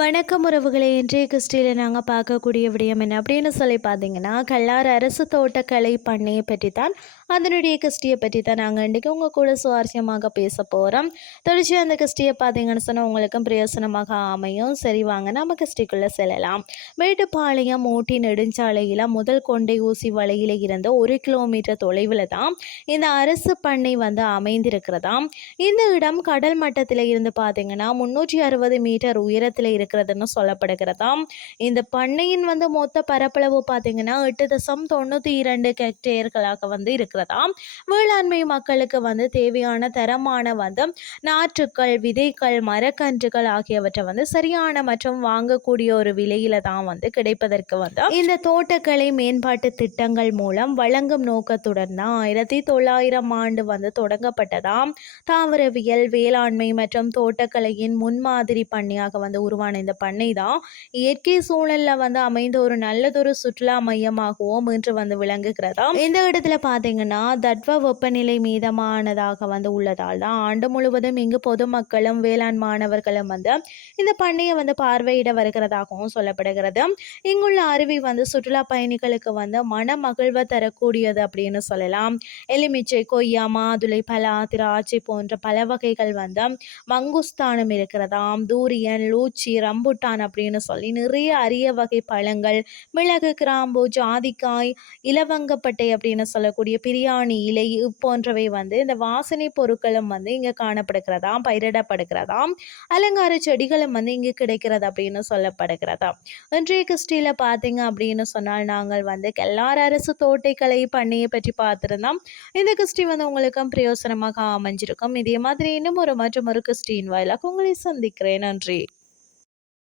வணக்கம் உறவுகளை. இன்றைய கிறிஸ்டியில் நாங்கள் பார்க்கக்கூடிய விடயம் என்ன அப்படின்னு சொல்லி பார்த்தீங்கன்னா கல்லார் அரசு தோட்டக்கலை பண்ணையை பற்றி தான் அதனுடைய கிறிஸ்டியை பற்றி தான் நாங்கள் இன்றைக்கி உங்கள் கூட சுவாரஸ்யமாக பேச போகிறோம் தொடர்ச்சி அந்த கிறிஸ்டியை பார்த்தீங்கன்னு சொன்னால் உங்களுக்கும் பிரயோசனமாக அமையும். சரி வாங்க நம்ம கிறிஸ்டிக்குள்ளே செல்லலாம். மேட்டுப்பாளையம் ஊட்டி நெடுஞ்சாலையில் முதல் கொண்டை ஊசி வலையில் இருந்த ஒரு கிலோமீட்டர் தொலைவில் தான் இந்த அரசு பண்ணை வந்து அமைந்திருக்கிறதாம். இந்த இடம் கடல் மட்டத்தில் இருந்து பார்த்தீங்கன்னா முந்நூற்றி அறுபது மீட்டர் உயரத்தில் இருக்கிறதுன்னு சொல்லப்படுகிறதாம். இந்த பண்ணையின் வந்து மொத்த பரப்பளவு பார்த்தீங்கன்னா எட்டு தசம் தொண்ணூற்றி இரண்டு ஹெக்டேர்களாக வந்து இருக்கிறதாம். வேளாண்மை மக்களுக்கு வந்து தேவையான தரமான வந்து நாற்றுக்கள் விதைகள் மரக்கன்றுகள் ஆகியவற்றை வந்து சரியான மற்றும் வாங்கக்கூடிய ஒரு விலையில தான் வந்து கிடைப்பதற்கு வந்து இந்த தோட்டக்கலை மேம்பாட்டு திட்டங்கள் மூலம் வழங்கும் நோக்கத்துடன் தான் ஆயிரத்தி தொள்ளாயிரம் ஆண்டு வந்து தொடங்கப்பட்டதாம். தாவரவியல் வேளாண்மை மற்றும் தோட்டக்கலையின் முன்மாதிரி பண்ணையாக வந்து உருவான இந்த பண்ணை தான். இயற்கை சூழல்ல வந்து அமைந்த ஒரு நல்லதொரு சுற்றுலா மையமாகவும் இன்று வந்து விளங்குகிறதா? இந்த இடத்துல பார்த்தீங்கன்னா தட்வ வெப்பநிலை மீதமானதாக வந்து உள்ளதால் தான் ஆண்டு முழுவதும் இங்கு பொதுமக்களும் வேளாண் மாணவர்களும் வந்து இந்த பண்ணையை வந்து பார்வையிட வருகிறதாகவும் சொல்லப்படுகிறது. இங்குள்ள அருவி வந்து சுற்றுலா பயணிகளுக்கு வந்து மன மகிழ்வை தரக்கூடியது அப்படின்னு சொல்லலாம். எலுமிச்சை கொய்யா மாதுளை பலா திராட்சை போன்ற பல வகைகள் வந்து மங்குஸ்தானம் இருக்கிறதாம். தூரியன் லூச்சிரா ரம்புட்டான் அப்படின்னு சொல்லி நிறைய அரிய வகை பழங்கள் மிளகு கிராம்பு ஜாதிக்காய் இலவங்கப்பட்டை அப்படின்னு சொல்லக்கூடிய பிரியாணி இலை போன்றவை வந்து இந்த வாசனை பொருட்களும் வந்து இங்கே காணப்படுகிறதாம் பயிரிடப்படுகிறதாம். அலங்கார செடிகளும் வந்து இங்கே கிடைக்கிறது அப்படின்னு சொல்லப்படுகிறதா இன்றைய கிறிஸ்டியில் பார்த்தீங்க அப்படின்னு சொன்னால் நாங்கள் வந்து கெல்லார் அரசு தோட்டைக்கலை பண்ணையை பற்றி பார்த்துருந்தோம். இந்த கிறிஸ்டி வந்து உங்களுக்கும் பிரயோசனமாக அமைஞ்சிருக்கும். இதே மாதிரி இன்னும் ஒரு மற்றும் ஒரு கிறிஸ்டின் வாயிலாக உங்களை சந்திக்கிறேன். நன்றி.